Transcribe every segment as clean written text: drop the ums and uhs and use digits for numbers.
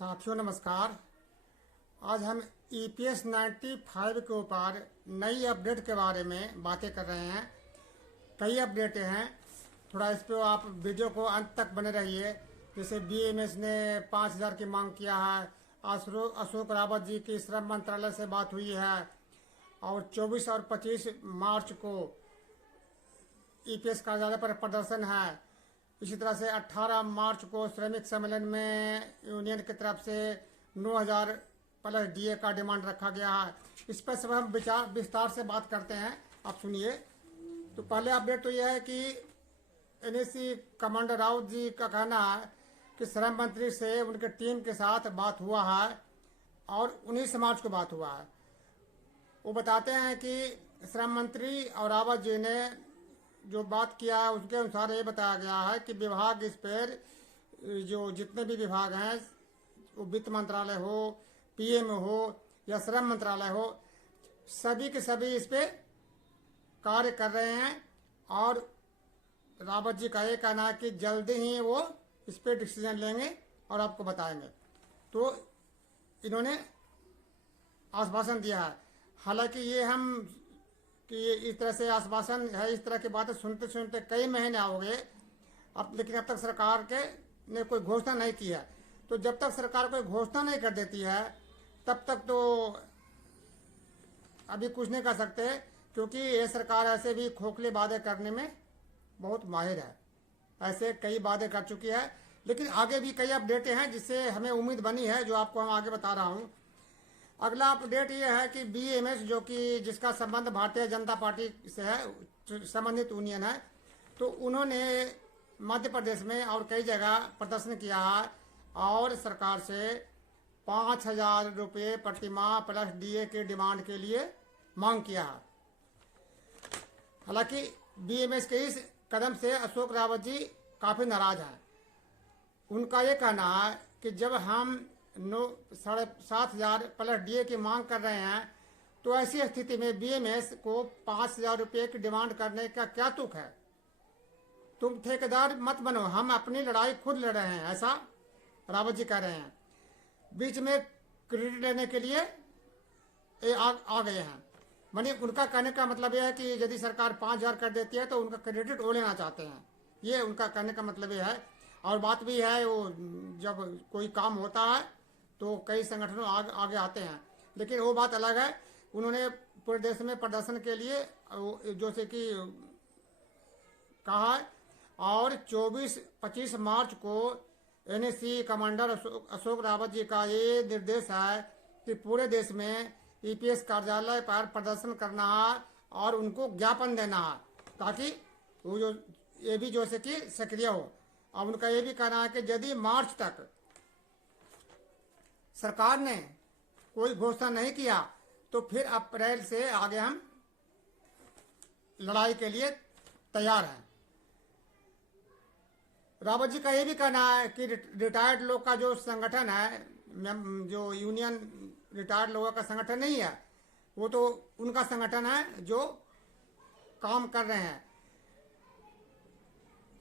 साथियों नमस्कार। आज हम EPS 95 के ऊपर नई अपडेट के बारे में बातें कर रहे हैं। कई अपडेटें हैं, थोड़ा इस पे आप वीडियो को अंत तक बने रहिए। जैसे BMS ने 5,000 की मांग किया है। अशोक रावत जी की श्रम मंत्रालय से बात हुई है और 24 और 25 मार्च को EPS कार्यालय पर प्रदर्शन है। इसी तरह से 18 मार्च को श्रमिक सम्मेलन में यूनियन की तरफ से 9,000 प्लस DA का डिमांड रखा गया है। इस पर सब हम विस्तार से बात करते हैं, आप सुनिए। तो पहले अपडेट तो यह है कि NSC कमांडर राउत जी का कहना है कि श्रम मंत्री से उनके टीम के साथ बात हुआ है और 19 मार्च को बात हुआ है। वो बताते हैं कि श्रम मंत्री और रावत जी ने जो बात किया है उसके अनुसार ये बताया गया है कि विभाग इस पर जो जितने भी विभाग हैं, वो वित्त मंत्रालय हो, PM हो या श्रम मंत्रालय हो, सभी के सभी इस पे कार्य कर रहे हैं। और रावत जी का ये कहना है कि जल्दी ही वो इस पे डिसीजन लेंगे और आपको बताएंगे। तो इन्होंने आश्वासन दिया है। हालांकि ये हम कि इस तरह से आश्वासन है, इस तरह की बातें सुनते सुनते कई महीने हो गए अब, लेकिन अब तक सरकार के ने कोई घोषणा नहीं की है। तो जब तक सरकार कोई घोषणा नहीं कर देती है तब तक तो अभी कुछ नहीं कर सकते, क्योंकि ये सरकार ऐसे भी खोखले वादे करने में बहुत माहिर है। ऐसे कई वादे कर चुकी है, लेकिन आगे भी कई अपडेटें हैं जिससे हमें उम्मीद बनी है, जो आपको हम आगे बता रहा हूँ। अगला अपडेट ये है कि BMS जो कि जिसका संबंध भारतीय जनता पार्टी से है, संबंधित यूनियन है, तो उन्होंने मध्य प्रदेश में और कई जगह प्रदर्शन किया है और सरकार से 5,000 रुपये प्रति माह प्लस DA की डिमांड के लिए मांग किया है। हालांकि BMS के इस कदम से अशोक रावत जी काफ़ी नाराज हैं। उनका ये कहना है कि जब हम 7,500 प्लस DA की मांग कर रहे हैं तो ऐसी स्थिति में BMS को 5,000 रुपये की डिमांड करने का क्या तुक है। तुम ठेकेदार मत बनो, हम अपनी लड़ाई खुद लड़ रहे हैं, ऐसा रावत जी कह रहे हैं। बीच में क्रेडिट लेने के लिए आ गए हैं। मानी उनका कहने का मतलब यह है कि यदि सरकार 5,000 कर देती है तो उनका क्रेडिट वो लेना चाहते हैं, ये उनका कहने का मतलब ये है। और बात भी है, वो जब कोई काम होता है तो कई संगठनों आगे आते हैं, लेकिन वो बात अलग है। उन्होंने पूरे देश में प्रदर्शन के लिए जैसे कि कहा है। और 24-25 मार्च को NSC कमांडर अशोक रावत जी का ये निर्देश है कि पूरे देश में EPS कार्यालय पर प्रदर्शन करना है और उनको ज्ञापन देना है, ताकि वो जो ये भी जैसे कि सक्रिय हो। अब उनका ये भी कहना है कि यदि मार्च तक सरकार ने कोई घोषणा नहीं किया तो फिर अप्रैल से आगे हम लड़ाई के लिए तैयार हैं। रावत जी का ये भी कहना है कि रिटायर्ड लोग का जो संगठन है, जो यूनियन रिटायर्ड लोगों का संगठन नहीं है, वो तो उनका संगठन है जो काम कर रहे हैं,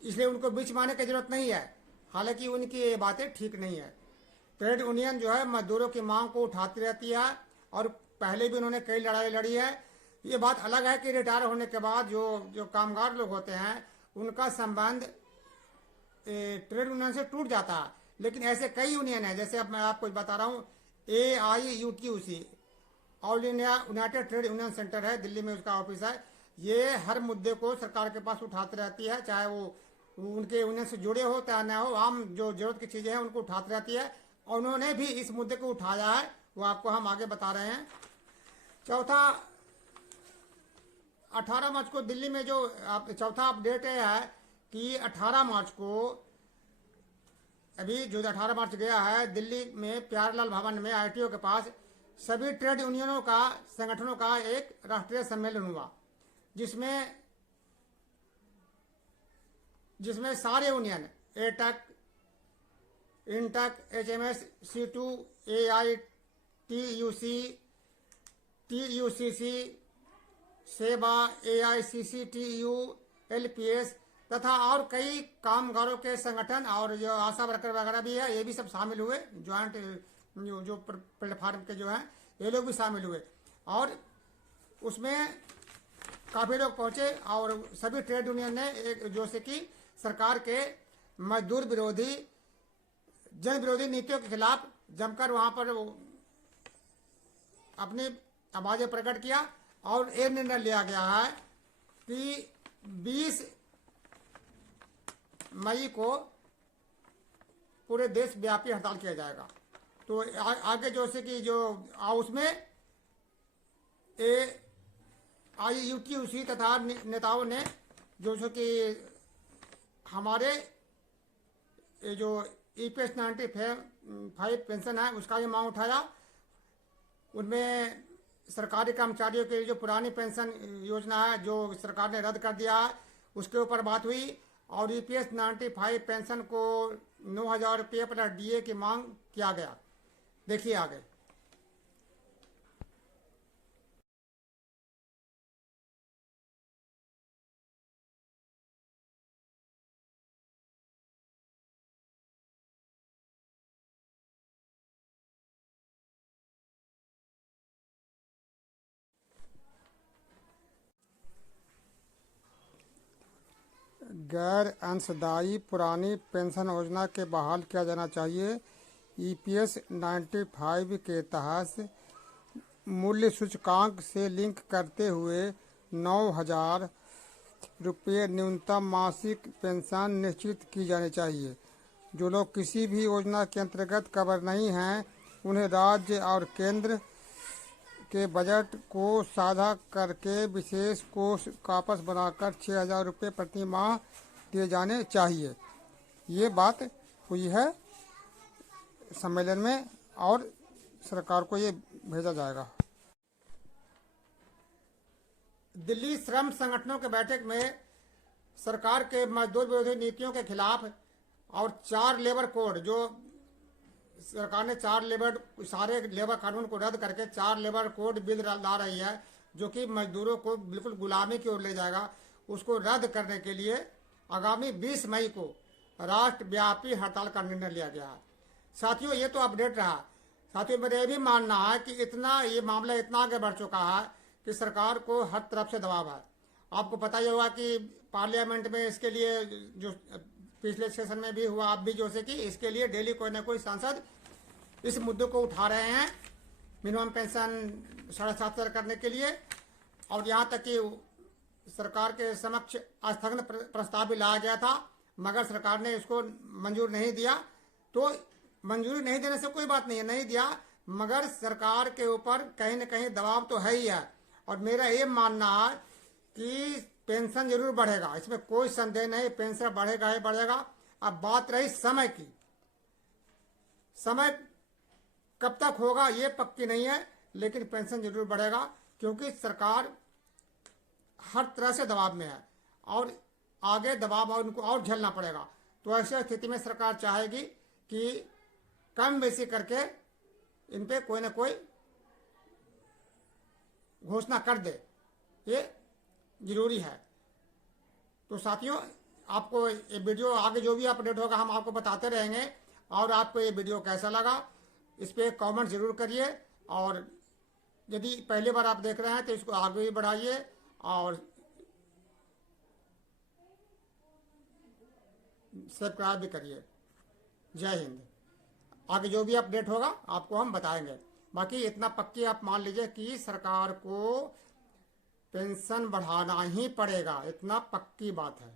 इसलिए उनको बीच में आने की जरूरत नहीं है। हालांकि उनकी ये बातें ठीक नहीं है। ट्रेड यूनियन जो है मजदूरों की मांग को उठाती रहती है और पहले भी उन्होंने कई लड़ाई लड़ी है। ये बात अलग है कि रिटायर होने के बाद जो कामगार लोग होते हैं उनका संबंध ट्रेड यूनियन से टूट जाता है, लेकिन ऐसे कई यूनियन है। जैसे अब मैं आपको बता रहा हूँ, AIUTUC all India United trade union centre है, दिल्ली में उसका ऑफिस है। ये हर मुद्दे को सरकार के पास उठाती रहती है, चाहे वो उनके यूनियन से जुड़े हो चाहे न हो, आम जो जरूरत की चीजें हैं उनको उठाती रहती है। और उन्होंने भी इस मुद्दे को उठाया है, वो आपको हम आगे बता रहे हैं। चौथा, 18 मार्च को दिल्ली में जो चौथा अपडेट है कि 18 मार्च को अभी जो 18 मार्च गया है, दिल्ली में प्यारेलाल भवन में ITO के पास सभी ट्रेड यूनियनों का संगठनों का एक राष्ट्रीय सम्मेलन हुआ, जिसमें सारे union ATAC, INTAC, HMS, C2, AITUC, TUCC, सेबा, AICCTU, LPS, तथा और कई कामगारों के संगठन और जो आशा वर्कर वगैरह भी है, ये भी सब शामिल हुए। ज्वाइंट जो प्लेटफार्म के जो हैं ये लोग भी शामिल हुए, और उसमें काफ़ी लोग पहुंचे, और सभी ट्रेड यूनियन ने एक जो से कि सरकार के मजदूर विरोधी, जन विरोधी नीतियों के खिलाफ जमकर वहां पर अपनी आवाज़ें प्रकट किया। और एक निर्णय लिया गया है कि 20 मई को पूरे देश व्यापी हड़ताल किया जाएगा। तो आगे जो से कि जो उसमें IUTUC तथा नेताओं ने जो सो कि हमारे जो EPS 95 पेंशन है उसका भी मांग उठाया। उनमें सरकारी कर्मचारियों के लिए जो पुरानी पेंशन योजना है जो सरकार ने रद्द कर दिया है उसके ऊपर बात हुई, और EPS 95 पेंशन को 9,000 रुपये प्लस DA की मांग किया गया। देखिए आगे। गैर अंशदायी पुरानी पेंशन योजना के बहाल किया जाना चाहिए। EPS 95 के तहत मूल्य सूचकांक से लिंक करते हुए 9,000 रुपये न्यूनतम मासिक पेंशन निश्चित की जानी चाहिए। जो लोग किसी भी योजना के अंतर्गत कवर नहीं हैं उन्हें राज्य और केंद्र के बजट को साझा करके विशेष कोष वापस बनाकर 6,000 रुपये प्रति माह दिए जाने चाहिए। ये बात हुई है सम्मेलन में और सरकार को ये भेजा जाएगा। दिल्ली श्रम संगठनों के बैठक में सरकार के मजदूर विरोधी नीतियों के खिलाफ और 4 लेबर कोड, जो सरकार ने सारे लेबर कानून को रद्द करके 4 लेबर कोड बिल ला रही है जो कि मजदूरों को बिल्कुल गुलामी की ओर ले जाएगा, उसको रद्द करने के लिए आगामी 20 मई को राष्ट्रव्यापी हड़ताल का निर्णय लिया गया है। साथियों, ये तो अपडेट रहा। साथियों, मेरा ये भी मानना है कि ये मामला इतना आगे बढ़ चुका है कि सरकार को हर तरफ से दबाव है। आपको पता ही होगा कि पार्लियामेंट में इसके लिए जो पिछले सेशन में भी हुआ, अब भी जो से कि इसके लिए डेली कोई ना कोई सांसद इस मुद्दे को उठा रहे हैं, मिनिमम पेंशन 7.5 करने के लिए। और यहाँ तक कि सरकार के समक्ष स्थगन प्रस्ताव भी लाया गया था, मगर सरकार ने इसको मंजूर नहीं दिया। तो मंजूरी नहीं देने से कोई बात नहीं है, नहीं दिया, मगर सरकार के ऊपर कहीं ना कहीं दबाव तो है ही है। और मेरा ये मानना है कि पेंशन जरूर बढ़ेगा, इसमें कोई संदेह नहीं, पेंशन बढ़ेगा ही बढ़ेगा। अब बात रही समय की, समय कब तक होगा ये पक्की नहीं है, लेकिन पेंशन जरूर बढ़ेगा क्योंकि सरकार हर तरह से दबाव में है और आगे दबाव और उनको और झेलना पड़ेगा। तो ऐसी स्थिति में सरकार चाहेगी कि कम बेसी करके इन पे कोई ना कोई घोषणा कर दे, ये जरूरी है। तो साथियों, आपको ये वीडियो आगे जो भी अपडेट होगा हम आपको बताते रहेंगे। और आपको ये वीडियो कैसा लगा इस पर कमेंट जरूर करिए, और यदि पहली बार आप देख रहे हैं तो इसको आगे भी बढ़ाइए और सब्सक्राइब भी करिए। जय हिंद। आगे जो भी अपडेट होगा आपको हम बताएंगे। बाकी इतना पक्की आप मान लीजिए कि सरकार को पेंशन बढ़ाना ही पड़ेगा, इतना पक्की बात है।